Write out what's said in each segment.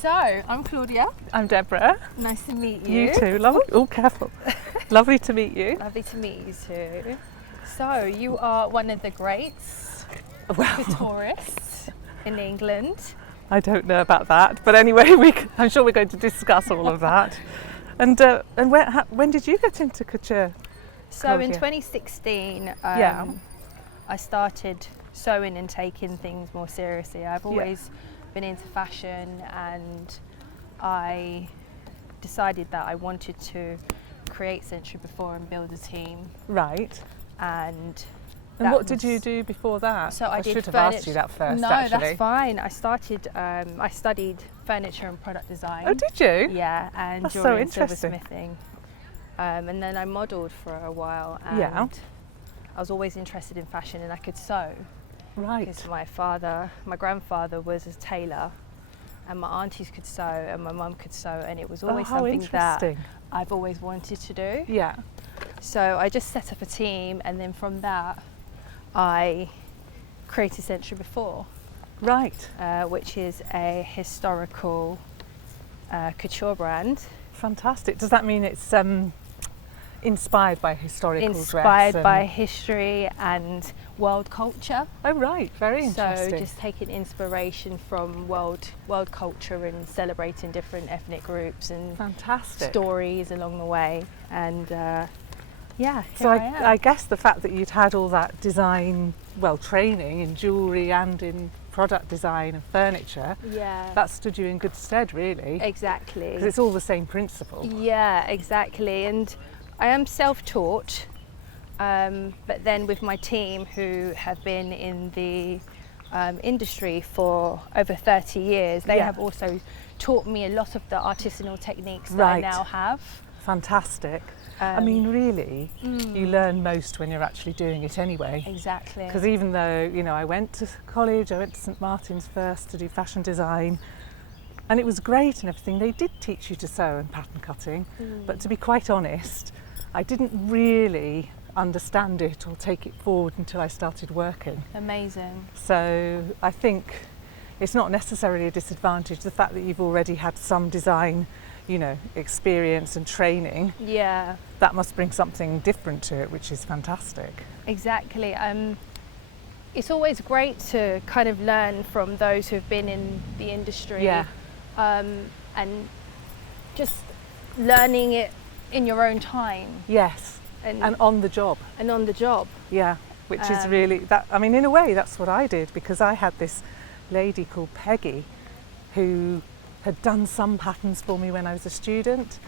So, I'm Claudia. I'm Deborah. Nice to meet you. You too. Lovely. Oh, careful. Lovely to meet you. Lovely to meet you too. So, you are one of the greats, couturists in England. I don't know about that, but anyway, I'm sure we're going to discuss all of that. And when did you get into couture? So, Claudia? in 2016, I started sewing and taking things more seriously. I've always been into fashion, and I decided that I wanted to create Century Before and build a team. Right. And what did you do before that? So I should have asked you that first. No, actually. that's fine. I studied furniture and product design. Oh, did you? Yeah, and that's jewellery so and interesting. silversmithing. And then I modelled for a while, and I was always interested in fashion, and I could sew. Right. Because my grandfather was a tailor, and my aunties could sew, and my mum could sew, and it was always something that I've always wanted to do. Yeah. So I just set up a team, and then from that, I created Century Before. Right. Which is a historical couture brand. Fantastic. Does that mean it's inspired by historical dress? Inspired by history and world culture. Oh, right. Very interesting. So just taking inspiration from world culture and celebrating different ethnic groups and stories along the way. And so I guess the fact that you'd had all that design, training in jewellery and in product design and furniture, that stood you in good stead, really. Exactly. Because it's all the same principle. Yeah, exactly. And I am self-taught, but then with my team who have been in the industry for over 30 years, they have also taught me a lot of the artisanal techniques that I now have. Fantastic. I mean, really, you learn most when you're actually doing it anyway. Exactly. Because even though, I went to college, I went to St Martin's first to do fashion design, and it was great and everything. They did teach you to sew and pattern cutting, but to be quite honest, I didn't really understand it or take it forward until I started working. Amazing. So I think it's not necessarily a disadvantage, the fact that you've already had some design experience and training. Yeah. That must bring something different to it, which is fantastic. Exactly. It's always great to kind of learn from those who've been in the industry. Yeah. And just learning it in your own time. Yes. And on the job. And on the job. Yeah. Which is really that. I mean, in a way, that's what I did, because I had this lady called Peggy who had done some patterns for me when I was a student,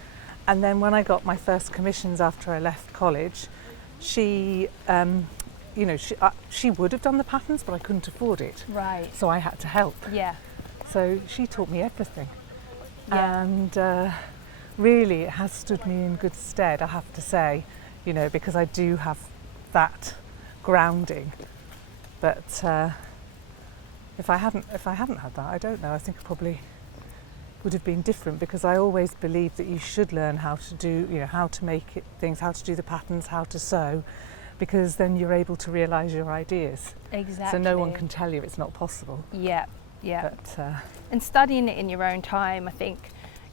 and then when I got my first commissions after I left college, she would have done the patterns, but I couldn't afford it. Right. So I had to help. Yeah. So she taught me everything. Yeah. And really it has stood me in good stead, I have to say, because I do have that grounding. But if I hadn't had that, I don't know, I think I probably would have been different, because I always believed that you should learn how to do, how to make things, how to do the patterns, how to sew, because then you're able to realise your ideas. Exactly. So no one can tell you it's not possible. Yeah, yeah. But, and studying it in your own time, I think,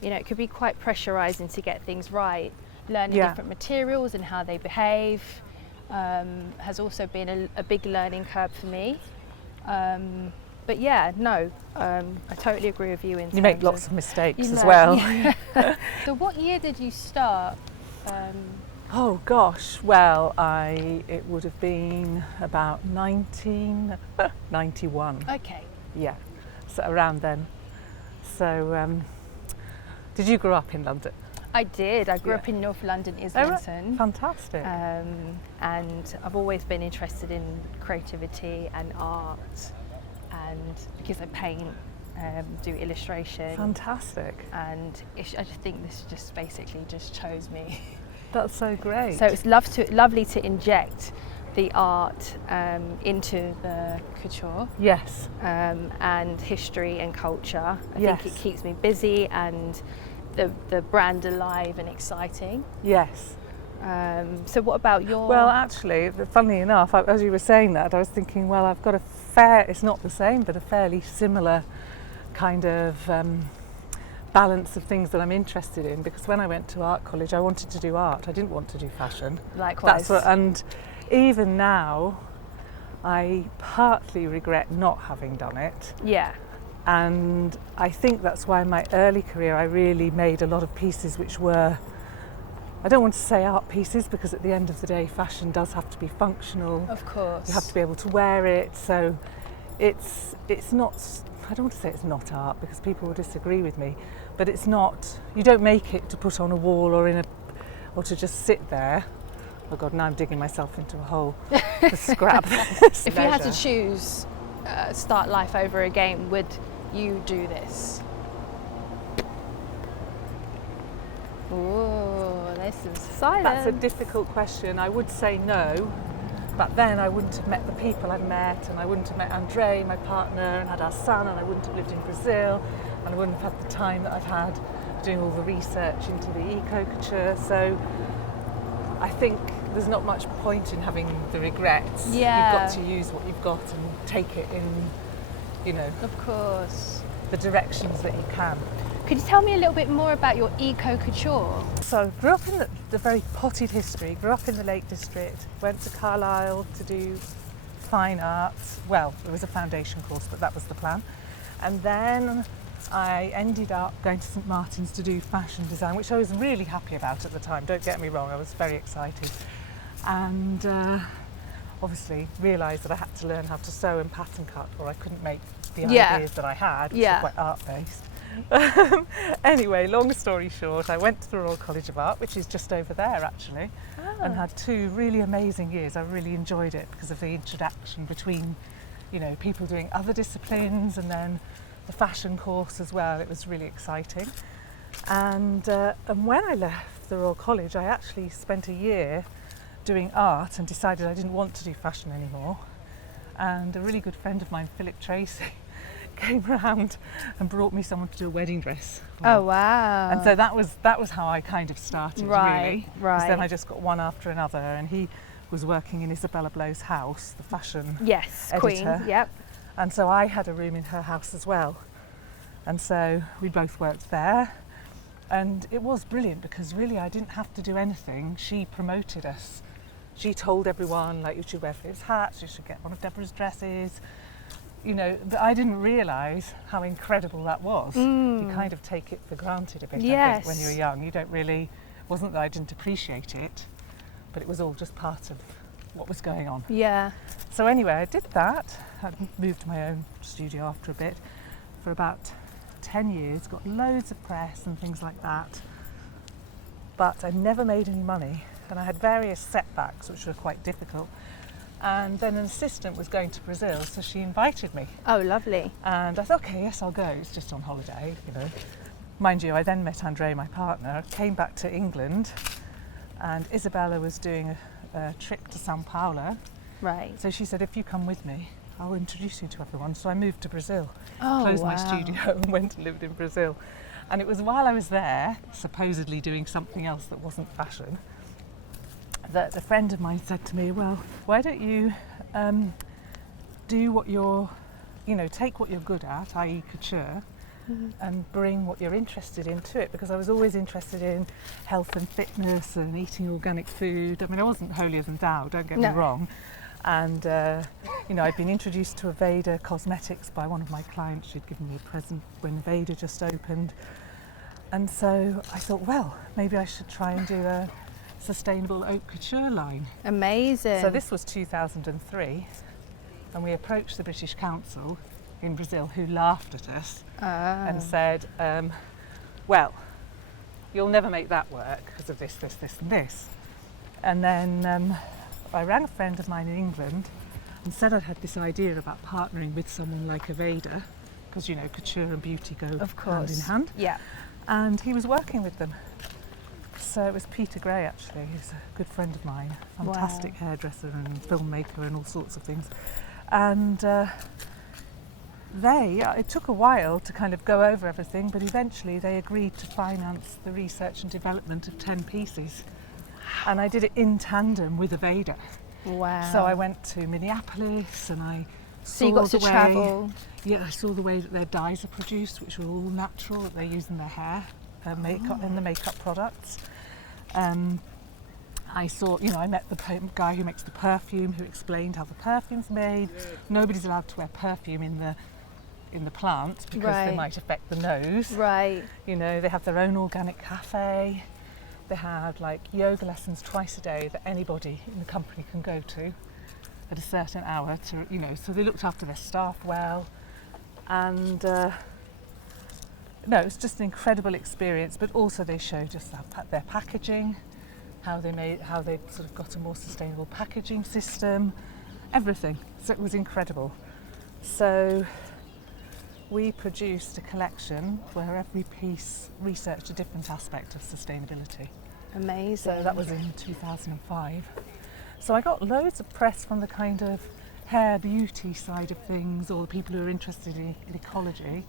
it could be quite pressurising to get things right. Learning different materials and how they behave has also been a big learning curve for me. But I totally agree with you. You make lots of mistakes as well. Yeah. So what year did you start? Oh gosh, well, it would have been about 1991. Okay. Yeah, so around then. So, did you grow up in London? I did. I grew up in North London, Islington. Fantastic. And I've always been interested in creativity and art. And because I paint, do illustration. Fantastic. And I just think this just basically chose me. That's so great. So it's lovely to inject the art into the couture. Yes. And history and culture. I think it keeps me busy and the brand alive and exciting. Yes. So what about your... Well, actually, funnily enough, as you were saying that, I was thinking, well, I've got it's not the same, but a fairly similar kind of balance of things that I'm interested in, because when I went to art college I wanted to do art, I didn't want to do fashion. Likewise. And even now I partly regret not having done it. Yeah. And I think that's why in my early career I really made a lot of pieces which were, I don't want to say art pieces, because at the end of the day fashion does have to be functional. Of course. You have to be able to wear it, so it's not, I don't want to say it's not art because people will disagree with me, but it's not, you don't make it to put on a wall or to just sit there. Oh God, now I'm digging myself into a hole to scrap this. If you had to choose start life over again, would you do this? Ooh, there's some silence. That's a difficult question. I would say no, but then I wouldn't have met the people I've met, and I wouldn't have met Andre, my partner, and had our son, and I wouldn't have lived in Brazil, and I wouldn't have had the time that I've had doing all the research into the Ecoture. So I think there's not much point in having the regrets. Yeah. You've got to use what you've got and take it in, you know, Of course. the directions that you can. Could you tell me a little bit more about your Ecoture? So grew up in the very potted history, grew up in the Lake District, went to Carlisle to do fine arts. Well, there was a foundation course, but that was the plan. And then I ended up going to St Martin's to do fashion design, which I was really happy about at the time, don't get me wrong, I was very excited. And obviously realised that I had to learn how to sew and pattern cut, or I couldn't make the ideas that I had, which were quite art-based. Anyway, long story short, I went to the Royal College of Art, which is just over there actually, and had 2 really amazing years. I really enjoyed it because of the introduction between, you know, people doing other disciplines, and then the fashion course as well. It was really exciting. And when I left the Royal College, I actually spent a year doing art and decided I didn't want to do fashion anymore. And a really good friend of mine, Philip Tracy, came around and brought me someone to do a wedding dress. Oh wow. And so that was how I kind of started, really. Right. Then I just got one after another, and he was working in Isabella Blow's house, the fashion editor. Queen, yep. And so I had a room in her house as well. And so we both worked there. And it was brilliant because really I didn't have to do anything. She promoted us. She told everyone, like, you should wear Philip's hats, you should get one of Deborah's dresses. You know, but I didn't realise how incredible that was. You kind of take it for granted a bit, I think, when you're young. You don't really, it wasn't that I didn't appreciate it, but it was all just part of what was going on. Yeah. So anyway, I did that. I moved to my own studio after a bit for about 10 years, got loads of press and things like that. But I never made any money, and I had various setbacks which were quite difficult. And then an assistant was going to Brazil, so she invited me. Oh, lovely. And I thought, okay, yes, I'll go. It's just on holiday, you know. Mind you, I then met Andre, my partner, came back to England, and Isabella was doing a trip to Sao Paulo. Right. So she said, if you come with me, I'll introduce you to everyone. So I moved to Brazil, Oh, closed wow. my studio and went and lived in Brazil. And it was while I was there, supposedly doing something else that wasn't fashion, that a friend of mine said to me, well, why don't you do what you're, you know, take what you're good at, i.e. couture, and bring what you're interested in to it, because I was always interested in health and fitness and eating organic food. I mean, I wasn't holier than thou, don't get me wrong. And, you know, I'd been introduced to Aveda Cosmetics by one of my clients. She'd given me a present when Aveda just opened. And so I thought, well, maybe I should try and do a sustainable haute couture line. Amazing. So this was 2003, and we approached the British Council in Brazil, who laughed at us and said, well, you'll never make that work because of this, this, this and this. And then I rang a friend of mine in England and said I'd had this idea about partnering with someone like Aveda, because, you know, couture and beauty go hand in hand. Yeah. And he was working with them. So it was Peter Gray, actually, who's a good friend of mine, fantastic hairdresser and filmmaker and all sorts of things. And it took a while to kind of go over everything, but eventually they agreed to finance the research and development of 10 pieces. And I did it in tandem with Aveda. Wow. So I went to Minneapolis and I So you got to travel. Yeah, I saw the way that their dyes are produced, which were all natural, that they use in their hair, makeup, in the makeup products. I saw, I met the guy who makes the perfume, who explained how the perfume's made. Nobody's allowed to wear perfume in the plant because they might affect the nose. Right. They have their own organic cafe. They have like yoga lessons twice a day that anybody in the company can go to at a certain hour to, so they looked after their staff well. And it's just an incredible experience, but also they showed us their packaging, how they sort of got a more sustainable packaging system, everything. So it was incredible. So we produced a collection where every piece researched a different aspect of sustainability. Amazing. So that was in 2005. So I got loads of press from the kind of hair beauty side of things, or the people who are interested in ecology,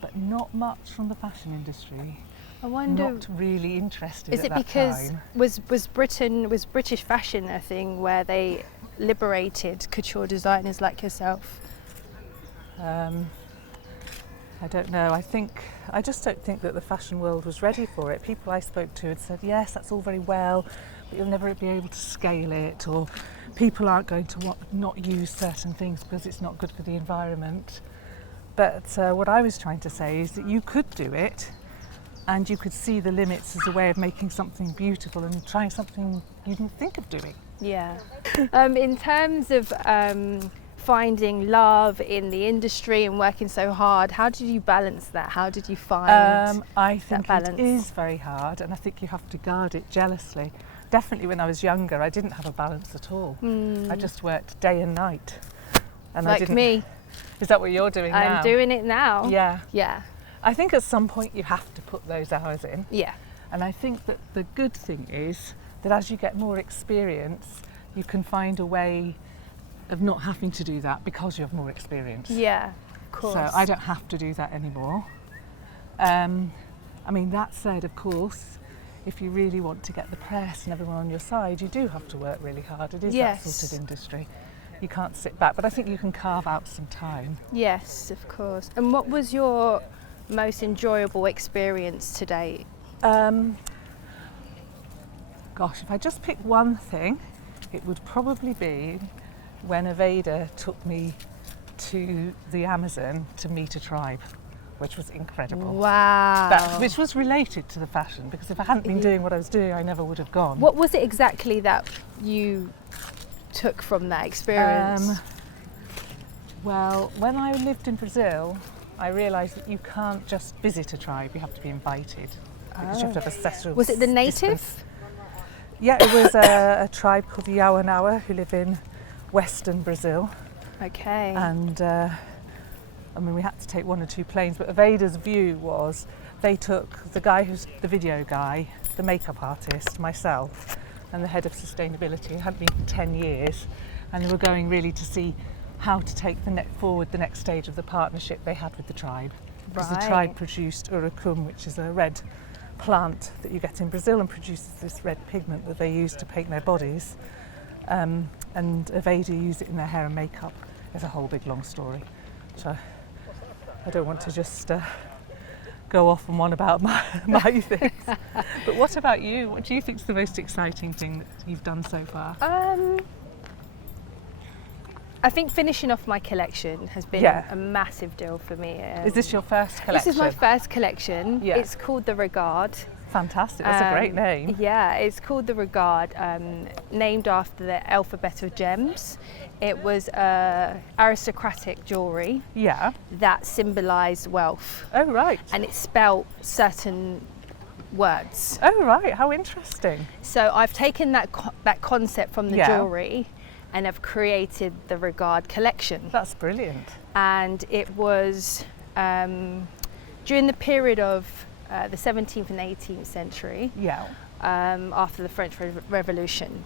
but not much from the fashion industry. I wonder, not really interested. Is it because was British fashion a thing where they liberated couture designers like yourself? I don't know. I just don't think that the fashion world was ready for it. People I spoke to had said, yes, that's all very well, but you'll never be able to scale it, or people aren't going to not use certain things because it's not good for the environment. But what I was trying to say is that you could do it, and you could see the limits as a way of making something beautiful and trying something you didn't think of doing. Yeah. In terms of finding love in the industry and working so hard, how did you balance that? How did you find I think that balance? It is very hard, and I think you have to guard it jealously. Definitely when I was younger, I didn't have a balance at all. I just worked day and night. And like me. Is that what you're doing now? I'm doing it now. Yeah. Yeah. I think at some point you have to put those hours in. Yeah. And I think that the good thing is that as you get more experience, you can find a way of not having to do that because you have more experience. Yeah, of course. So I don't have to do that anymore. That said, of course, if you really want to get the press and everyone on your side, you do have to work really hard. It is that sort of industry. You can't sit back, but I think you can carve out some time. Yes, of course. And what was your most enjoyable experience to date? Gosh, if I just pick one thing, it would probably be when Aveda took me to the Amazon to meet a tribe, which was incredible. Wow. Which was related to the fashion, because if I hadn't been doing what I was doing, I never would have gone. What was it exactly that you took from that experience? Well, when I lived in Brazil, I realised that you can't just visit a tribe, you have to be invited. Because you have to have a set of Was it the native? distance. Yeah, it was a tribe called the Yawanawa who live in western Brazil. Okay. And we had to take 1 or 2 planes, but Aveda's view was they took the guy who's the video guy, the makeup artist, myself, and the head of sustainability, who hadn't been for 10 years, and they were going really to see how to take forward the next stage of the partnership they had with the tribe. Because the tribe produced urucum, which is a red plant that you get in Brazil and produces this red pigment that they use to paint their bodies. And Aveda use it in their hair and makeup. It's a whole big long story. So I don't want to just go off on one about my things. But what about you? What do you think is the most exciting thing that you've done so far? I think finishing off my collection has been a massive deal for me. Is this your first collection? This is my first collection. Yeah. It's called The Regard. Fantastic, that's a great name. Yeah, it's called The Regard, named after the alphabet of gems. It was aristocratic jewellery that symbolised wealth. Oh, right. And it spelt certain words. Oh, right, how interesting. So I've taken that concept from the jewellery and have created the Regard collection. That's brilliant. And it was during the period of the 17th and 18th century, after the French Revolution.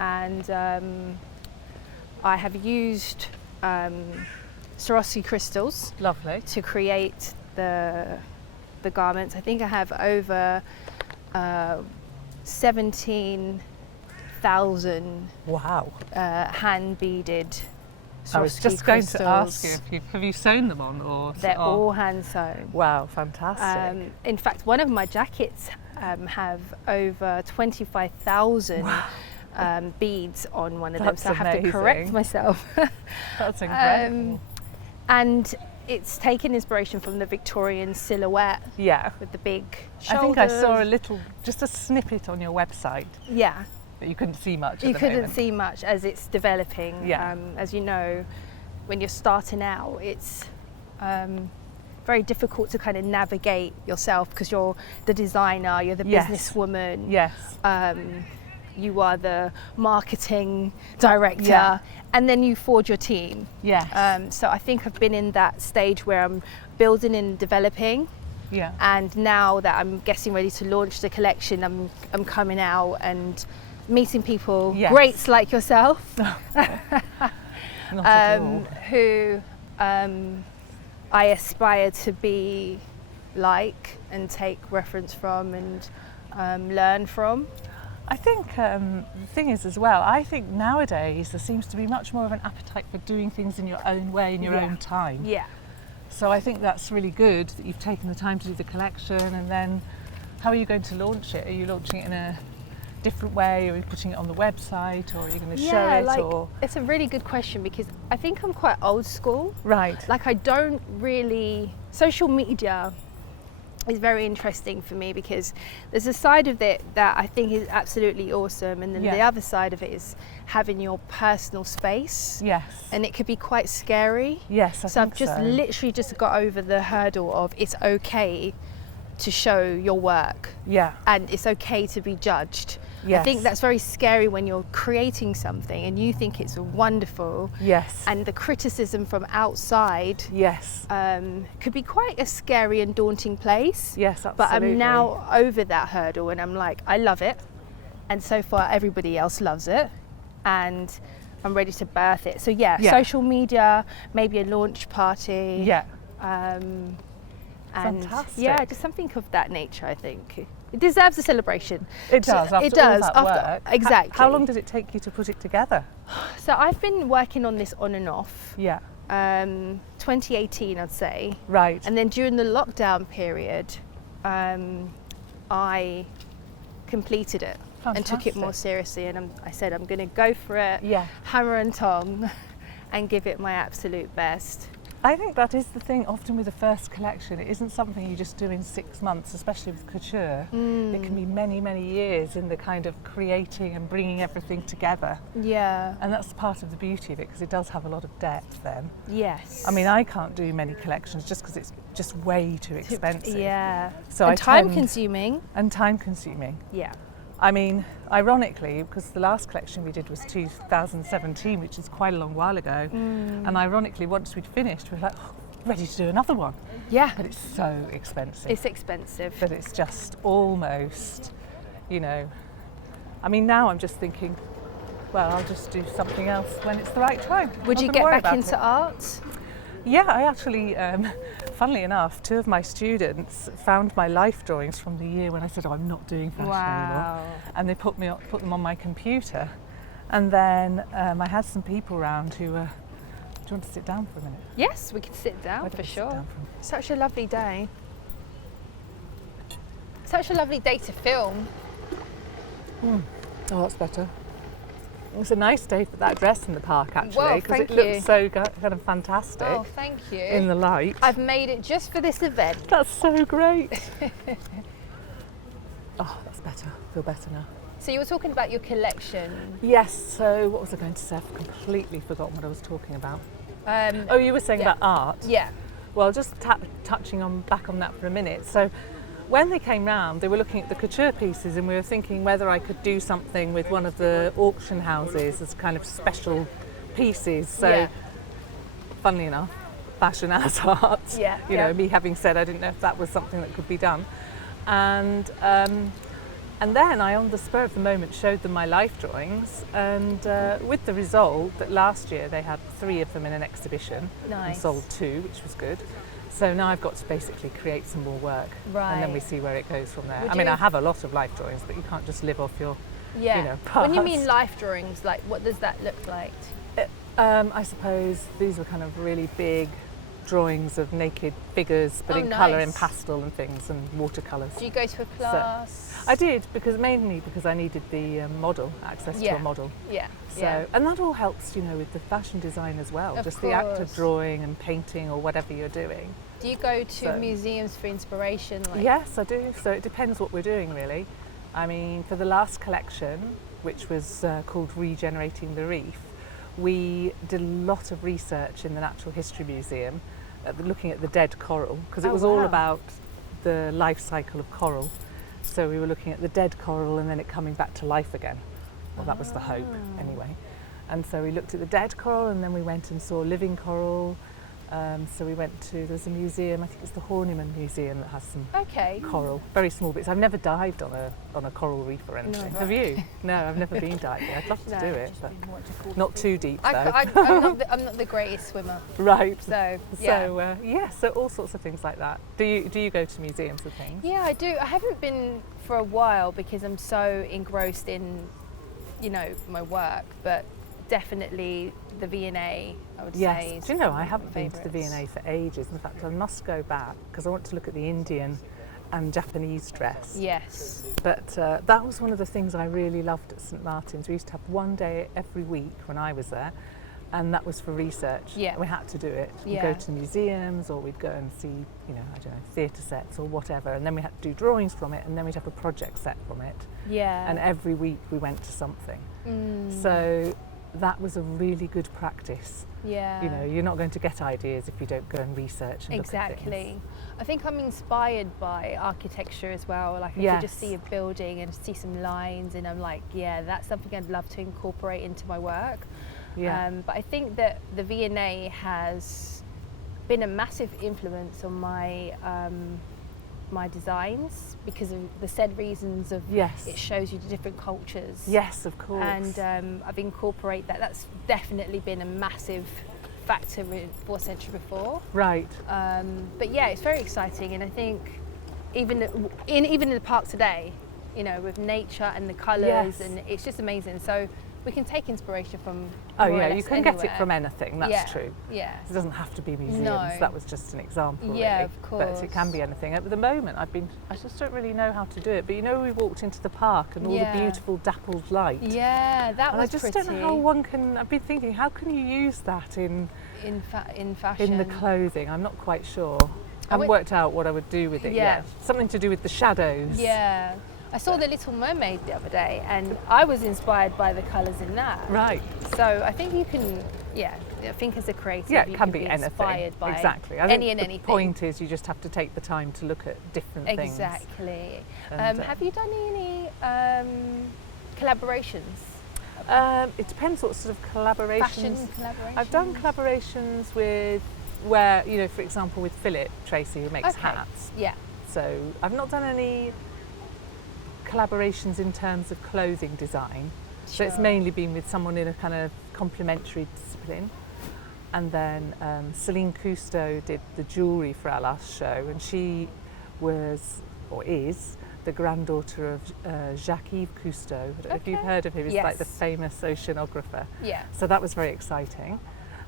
And I have used Swarovski crystals to create the garments. I think I have over 17,000 hand beaded I was just going to ask you, have you sewn them on? Or they're all hand sewn. Wow, fantastic. In fact, one of my jackets have over 25,000 beads on one of them, so I have to correct myself. That's incredible. And it's taken inspiration from the Victorian silhouette. Yeah. With the big shoulders. I think I saw just a snippet on your website. Yeah. But you couldn't see much. You couldn't see much as it's developing. Yeah. As you know, when you're starting out, it's very difficult to kind of navigate yourself because you're the designer, you're the businesswoman. Yes. You are the marketing director, and then you forge your team. Yes. So I think I've been in that stage where I'm building and developing. Yeah. And now that I'm getting ready to launch the collection, I'm coming out and meeting people, greats like yourself, Not at all. who I aspire to be like and take reference from and learn from. I think the thing is as well, I think nowadays there seems to be much more of an appetite for doing things in your own way, in your own time. Yeah. So I think that's really good that you've taken the time to do the collection. And then how are you going to launch it? Are you launching it in a different way, or are you putting it on the website, or are you going to show it? Or it's a really good question because I think I'm quite old school. Right. Like I don't really, social media is very interesting for me because there's a side of it that I think is absolutely awesome, and then the other side of it is having your personal space. Yes. And it could be quite scary. Yes, I think I've just literally just got over the hurdle of it's okay to show your work. Yeah. And it's okay to be judged. Yes. I think that's very scary when you're creating something and you think it's wonderful. Yes. And the criticism from outside could be quite a scary and daunting place. Yes, absolutely. But I'm now over that hurdle and I'm like, I love it. And so far everybody else loves it. And I'm ready to birth it. So social media, maybe a launch party. Yeah. And fantastic. just something of that nature, I think. It deserves a celebration. It does. After all that work. Exactly. How long did it take you to put it together? So I've been working on this on and off. Yeah. 2018, I'd say. Right. And then during the lockdown period, I completed it. Fantastic. And took it more seriously. And I said, I'm going to go for it, hammer and tong, and give it my absolute best. I think that is the thing often with the first collection. It isn't something you just do in 6 months, especially with couture. It can be many, many years in the kind of creating and bringing everything together. Yeah. And that's part of the beauty of it, because it does have a lot of depth then. Yes. I mean, I can't do many collections just because it's just way too expensive. Yeah. So and time consuming. And time consuming. Yeah. I mean, ironically, because the last collection we did was 2017, which is quite a long while ago, and ironically, once we'd finished, we were like, ready to do another one. Yeah. But it's so expensive. It's expensive. But it's just almost, you know, I mean, now I'm just thinking, well, I'll just do something else when it's the right time. Would you get back into art? Yeah, I actually, funnily enough, 2 of my students found my life drawings from the year when I said, I'm not doing fashion anymore. And they put them on my computer. And then I had some people around who do you want to sit down for a minute? Yes, we can sit down for sure. Such a lovely day. Such a lovely day to film. Oh, that's better. It was a nice day for that dress in the park, actually, because it looked so kind of fantastic. Oh, thank you. In the light. I've made it just for this event. That's so great. Oh, that's better. I feel better now. So you were talking about your collection. Yes. So what was I going to say? I've completely forgotten what I was talking about. You were saying about art. Yeah. Well, just touching back on that for a minute. So when they came round, they were looking at the couture pieces, and we were thinking whether I could do something with one of the auction houses as kind of special pieces. So, funnily enough, fashion as art. Yeah. You know, me having said I didn't know if that was something that could be done, and then I, on the spur of the moment, showed them my life drawings, and with the result that last year they had 3 of them in an exhibition and sold 2, which was good. So now I've got to basically create some more work, and then we see where it goes from there. I mean, I have a lot of life drawings, but you can't just live off your, you know, parts. When you mean life drawings, like what does that look like? I suppose these were kind of really big drawings of naked figures, but in colour, in pastel and things, and watercolours. Do you go to a class? So I did, mainly because I needed the access to a model. Yeah. So, and that all helps, you know, with the fashion design as well. Of just course. the act of drawing and painting or whatever you're doing. Do you go to museums for inspiration? Yes, I do. So it depends what we're doing, really. I mean, for the last collection, which was called Regenerating the Reef, we did a lot of research in the Natural History Museum, looking at the dead coral, because it was all about the life cycle of coral. So we were looking at the dead coral and then it coming back to life again. Well, that was the hope, anyway. And so we looked at the dead coral, and then we went and saw living coral. So we went to, there's a museum, I think it's the Horniman Museum, that has some coral, very small bits. I've never dived on a coral reef or anything. No, Have you? No, I've never been diving. I'd love to do it, but not too deep though. I'm not the greatest swimmer. Right. So so all sorts of things like that. Do you go to museums and things? Yeah, I do. I haven't been for a while because I'm so engrossed in, you know, my work, but definitely the V&A, I would say. Yes. Do you know, I haven't been to the V&A for ages. In fact, I must go back because I want to look at the Indian and Japanese dress. Yes. But that was one of the things I really loved at St Martin's. We used to have one day every week when I was there, and that was for research. Yeah. We had to do it. We'd go to museums, or we'd go and see, you know, I don't know, theatre sets or whatever, and then we had to do drawings from it, and then we'd have a project set from it. Yeah. And every week we went to something. So that was a really good practice. Yeah. You know, you're not going to get ideas if you don't go and research and look at things. I think I'm inspired by architecture as well. Like I could just see a building and see some lines, and I'm like, yeah, that's something I'd love to incorporate into my work. Yeah. But I think that the V&A has been a massive influence on my my designs because of the said reasons of it shows you the different cultures. Yes, of course. And I've incorporated that. That's definitely been a massive factor in 4th century before. Right. But yeah, it's very exciting, and I think even in the park today, you know, with nature and the colours, and it's just amazing. So we can take inspiration from you can get it from anything, that's true. Yeah. It doesn't have to be museums, No. that was just an example, Yeah, really. of course. But it can be anything. At the moment, I just don't really know how to do it, but you know, we walked into the park and all the beautiful dappled light. Yeah, that and was I just pretty. don't know how one can, I've been thinking, how can you use that in fashion? In the clothing, I'm not quite sure. I haven't worked out what I would do with it yet. Something to do with the shadows. Yeah. I saw The Little Mermaid the other day, and I was inspired by the colours in that. Right. So I think you can, I think as a creative, it you can be be inspired anything. by exactly. I any think and anything. The point is, you just have to take the time to look at different things. Exactly. And, have you done any collaborations? It depends what sort of collaborations. Fashion collaborations? I've done collaborations with, where, you know, for example, with Philip Tracy, who makes hats. Yeah. So I've not done any collaborations in terms of clothing design. So it's mainly been with someone in a kind of complementary discipline. And then Celine Cousteau did the jewellery for our last show, and she was, or is, the granddaughter of Jacques-Yves Cousteau. I don't know if you've heard of him, he's like the famous oceanographer. Yeah. So that was very exciting.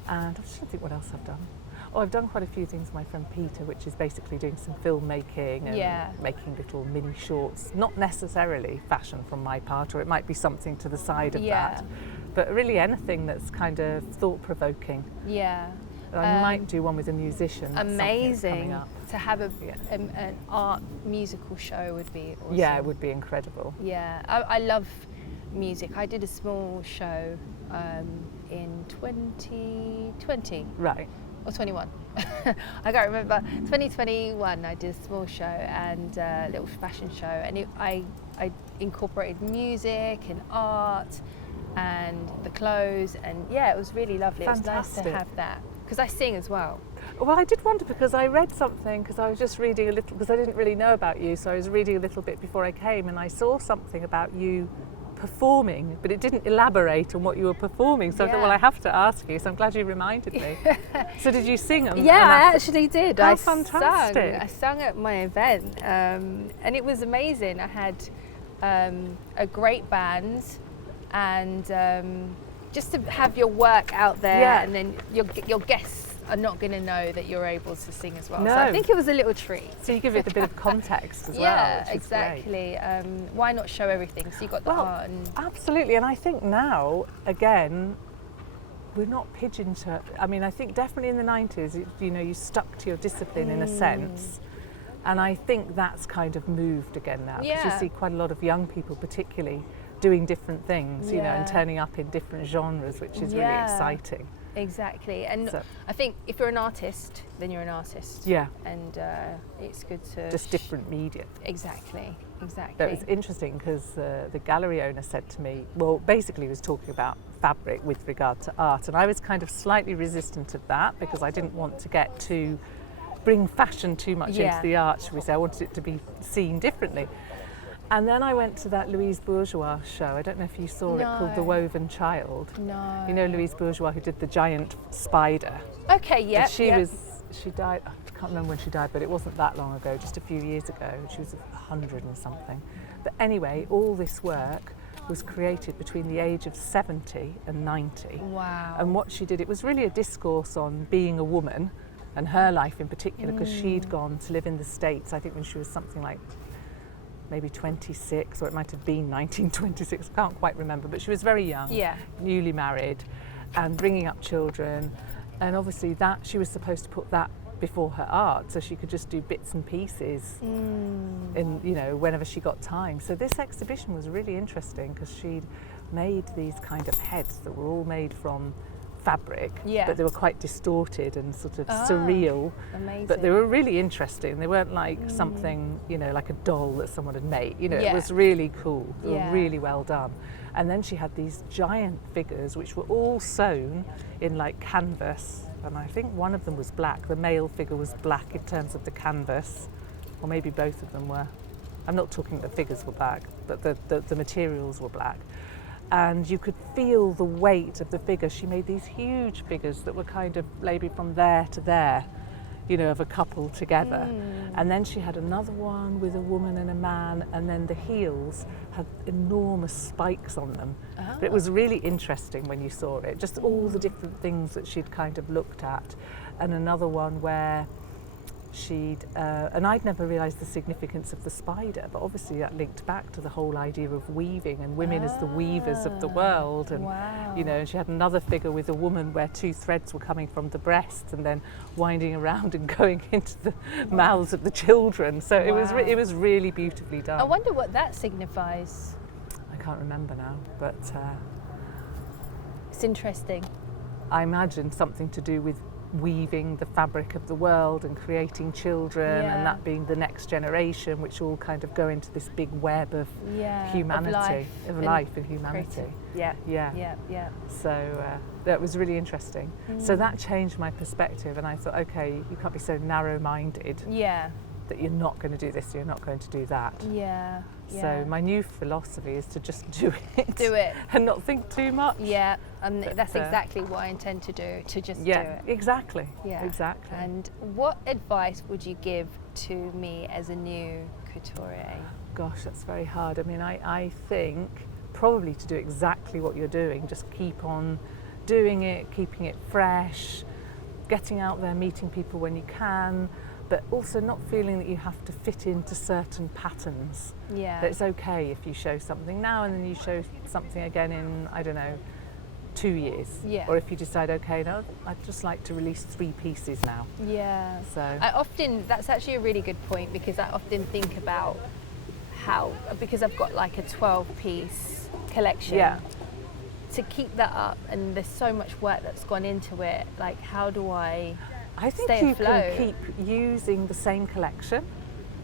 And I'm just trying to think what else I've done. Oh, I've done quite a few things with my friend Peter, which is basically doing some filmmaking and making little mini shorts. Not necessarily fashion from my part, or it might be something to the side of that. But really anything that's kind of thought-provoking. Yeah. I might do one with a musician. Amazing. To have an art musical show would be awesome. Yeah, it would be incredible. Yeah, I love music. I did a small show in 2020. Right. Or 21. I can't remember. 2021 I did a small show and a little fashion show, and I incorporated music and art and the clothes, and it was really lovely. Fantastic. It was nice to have that, because I sing as well. Well, I did wonder, because I read something, because I was just reading a little, because I didn't really know about you, so I was reading a little bit before I came, and I saw something about you performing, but it didn't elaborate on what you were performing, so I thought, well, I have to ask you, so I'm glad you reminded me. So did you sing? I actually did. How fantastic. I sung at my event, and it was amazing. I had a great band, and just to have your work out there, Yeah. and then your guests are not going to know that you're able to sing as well. No. So I think it was a little treat. So you give it a bit of context as well. Yeah, which is exactly. Why not show everything? So you got the art and absolutely, and I think now, again, we're not pigeon to. I mean, I think definitely in the 90s, you stuck to your discipline in a sense, and I think that's kind of moved again now, because you see quite a lot of young people, particularly, doing different things, and turning up in different genres, which is really exciting. Exactly, and I think if you're an artist, then you're an artist. Yeah. And it's good to just different media. Exactly. That was interesting, because the gallery owner said to me, well, basically he was talking about fabric with regard to art, and I was kind of slightly resistant of that, because I didn't want to bring fashion too much into the art, shall we say. I wanted it to be seen differently. And then I went to that Louise Bourgeois show. I don't know if you saw it, called The Woven Child. No. You know Louise Bourgeois, who did the giant spider. Okay, yeah. And she died, I can't remember when she died, but it wasn't that long ago, just a few years ago. She was 100 and something. But anyway, all this work was created between the age of 70 and 90. Wow. And what she did, it was really a discourse on being a woman, and her life in particular, because she'd gone to live in the States, I think when she was something like maybe 26, or it might have been 1926, I can't quite remember, but she was very young, newly married, and bringing up children, and obviously that she was supposed to put that before her art, so she could just do bits and pieces in whenever she got time. So this exhibition was really interesting, because she'd made these kind of heads that were all made from fabric, but they were quite distorted and sort of surreal. Amazing. But they were really interesting. They weren't like something, like a doll that someone had made. It was really cool. They were really well done. And then she had these giant figures, which were all sewn in like canvas. And I think one of them was black. The male figure was black in terms of the canvas, or maybe both of them were. I'm not talking the figures were black, but the materials were black. And you could feel the weight of the figure. She made these huge figures that were kind of maybe from there to there, of a couple together. And then she had another one with a woman and a man, and then the heels had enormous spikes on them. But it was really interesting when you saw it, just all the different things that she'd kind of looked at. And another one where and I'd never realised the significance of the spider, but obviously that linked back to the whole idea of weaving and women as the weavers of the world. And and she had another figure with a woman where two threads were coming from the breast and then winding around and going into the mouths of the children. So it was really beautifully done. I wonder what that signifies. I can't remember now, but it's interesting. I imagine something to do with weaving the fabric of the world and creating children, and that being the next generation, which all kind of go into this big web of humanity, of life and humanity. Yeah. So that was really interesting. So that changed my perspective, and I thought, okay, you can't be so narrow-minded that you're not going to do this, you're not going to do that. So my new philosophy is to just do it and not think too much. And that's exactly what I intend to do, to just do it. Exactly. Exactly. And what advice would you give to me as a new couturier? Gosh, that's very hard. I mean, I think probably to do exactly what you're doing, just keep on doing it, keeping it fresh, getting out there, meeting people when you can, but also not feeling that you have to fit into certain patterns. That it's okay if you show something now and then you show something again in, I don't know, 2 years. Or if you decide, okay, no, I'd just like to release 3 pieces now. So that's actually a really good point, because I often think about because I've got like a 12-piece collection, to keep that up, and there's so much work that's gone into it, like how do I think you can keep using the same collection,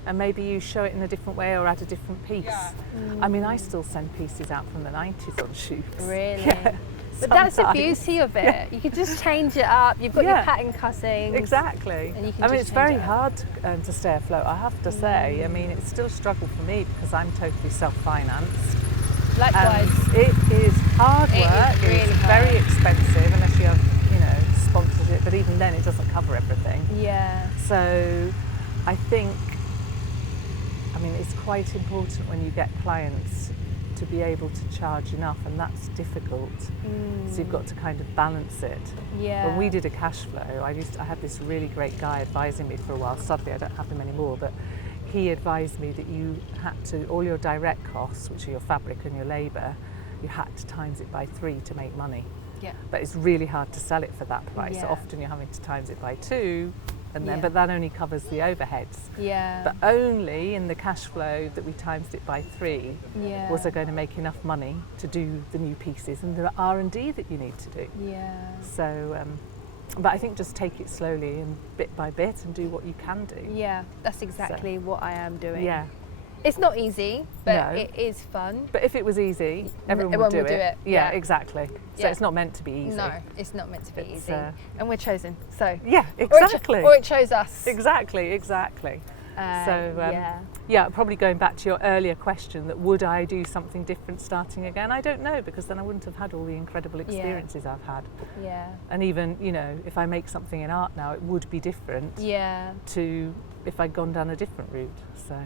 and maybe you show it in a different way or add a different piece. I mean, I still send pieces out from the 90s on shoots. Really? But that's the beauty of it. You can just change it up. You've got your pattern cuttings. Exactly. And you can it's very hard to stay afloat, I have to say. I mean, it's still a struggle for me because I'm totally self-financed. Likewise. And it is hard work. It's very expensive unless you have, sponsorship, but even then it doesn't cover everything. So I think, it's quite important when you get clients to be able to charge enough, and that's difficult. So you've got to kind of balance it. Yeah. When we did a cash flow, I had this really great guy advising me for a while. Sadly, I don't have him anymore, but he advised me that you had to, all your direct costs, which are your fabric and your labour, you had to times it by 3 to make money. Yeah. But it's really hard to sell it for that price. Yeah. So often you're having to times it by 2, and then Yeah. but that only covers the overheads. Yeah. But only in the cash flow that we times it by 3 Yeah. was I going to make enough money to do the new pieces and the R&D that you need to do. Yeah. So, but I think just take it slowly and bit by bit and do what you can do. Yeah, that's exactly what I am doing. Yeah. It's not easy, but No. it is fun. But if it was easy, everyone Everyone would would do do it. it, Yeah, yeah. exactly. So Yeah. it's not meant to be easy. No, it's not meant to be It's, easy. And we're chosen, so. Yeah, Or exactly. Or it chose us. Exactly. Yeah, probably going back to your earlier question, that would I do something different starting again? I don't know, because then I wouldn't have had all the incredible experiences I've had. Yeah. And even, you know, if I make something in art now, it would be different Yeah. to if I'd gone down a different route. So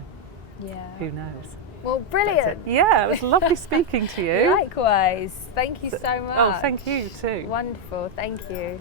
Yeah. who knows? Well, That's it. brilliant. Yeah, it was lovely speaking to you. Likewise. Thank you so much. Oh, thank you too. Wonderful. Thank you.